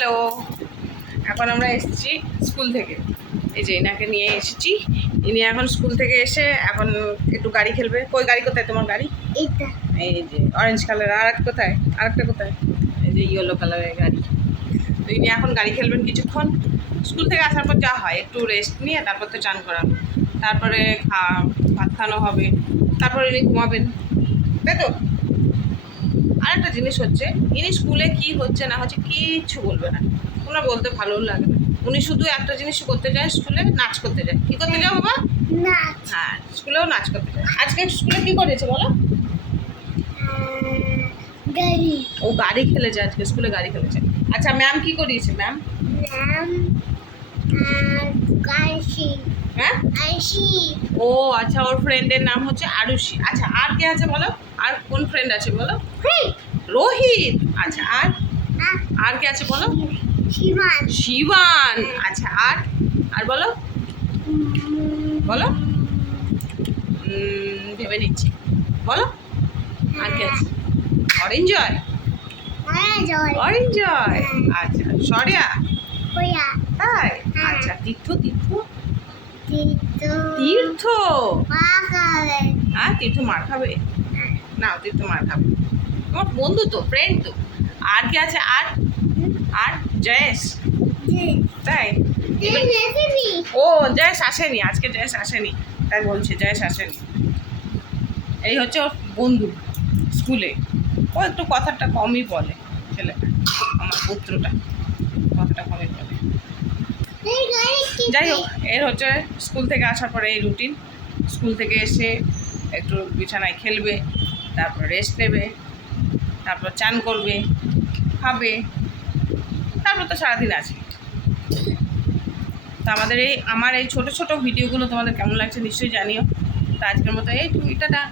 Hello এখন আমরা এসেছি স্কুল থেকে। এই যে এনাকে নিয়ে এসেছি। ইনি এখন স্কুল থেকে এসে এখন একটু গাড়ি খেলবে। কই গাড়ি কোথায় তোমার গাড়ি? এই যে অরেঞ্জ কালার আর একটা কোথায়? আর একটা কোথায়? এই যে ইয়েলো কালারের গাড়ি। তো ইনি এখন গাড়ি খেলবেন কিছুক্ষণ। স্কুল থেকে আসার পর যা হয় একটু রেস্ট নিয়ে তারপর তো চান করাবো তারপরে খা ভাত খাওয়ানো হবে। তারপরে ইনি ঘুমাবেন। তাই তো? আর একটা জিনিস হচ্ছে ইনি স্কুলে কি হচ্ছে না হচ্ছে কিচ্ছু বলবে না। ওনার বলতে ভালো লাগে না। উনি শুধু একটা জিনিস করতে যায় স্কুলে নাচ করতে যায় কি করতে যায় বাবা? হ্যাঁ স্কুলেও নাচ করতে যায় আজকে স্কুলে কি করেছে বলো? গাড়ি। ও গাড়ি খেলেছে আজকে স্কুলে গাড়ি খেলেছে। আচ্ছা ম্যাম কি করিয়েছে ম্যাম হ্যাঁ? ও আচ্ছা ওর ফ্রেন্ডের নাম হচ্ছে আরুষি আচ্ছা আর কে আছে বলো? আর কোন ফ্রেন্ড আছে বলো? রোহিত। আচ্ছা আর? আর কে আছে বলো? শিবান। শিবান। আচ্ছা আর? আর বলো? বলো? ভেবে নিচ্ছি। বলো? আর কে আছে? অরেঞ্জয়? মারা জল অরেঞ্জয়। আচ্ছা সরিয়া হ্যাঁ। আচ্ছা তীর্থ তীর্থ? তীর্থ হ্যাঁ তীর্থ মার খাবে? না তীর্থ মার খাবে। তোমার বন্ধু তো ফ্রেন্ড তো। আর কে আছে? আর? আর? জয়েশ? তাই? ও জয়েশ আসেনি। আজকে জয়েশ আসেনি। তাই বলছে জয়েশ আসেনি। এই হচ্ছে ওর বন্ধু স্কুলে। ও একটু কথাটা কমই বলে ছেলেটা আমার পুত্রটা। কথাটা কমই বলে। যাই হোক, এর হচ্ছে স্কুল থেকে আসার পরে এই রুটিন স্কুল থেকে এসে একটু বিছানায় খেলবে, তারপর রেস্ট নেবে, তারপর চান করবে, খাবে, তারপর তো সারাদিন আছে। তো আমাদের এই, আমার এই ছোট ছোট ভিডিওগুলো তোমাদের কেমন লাগছে নিশ্চয়ই জানিও। তো আজকের মতো এই টুইটাটা।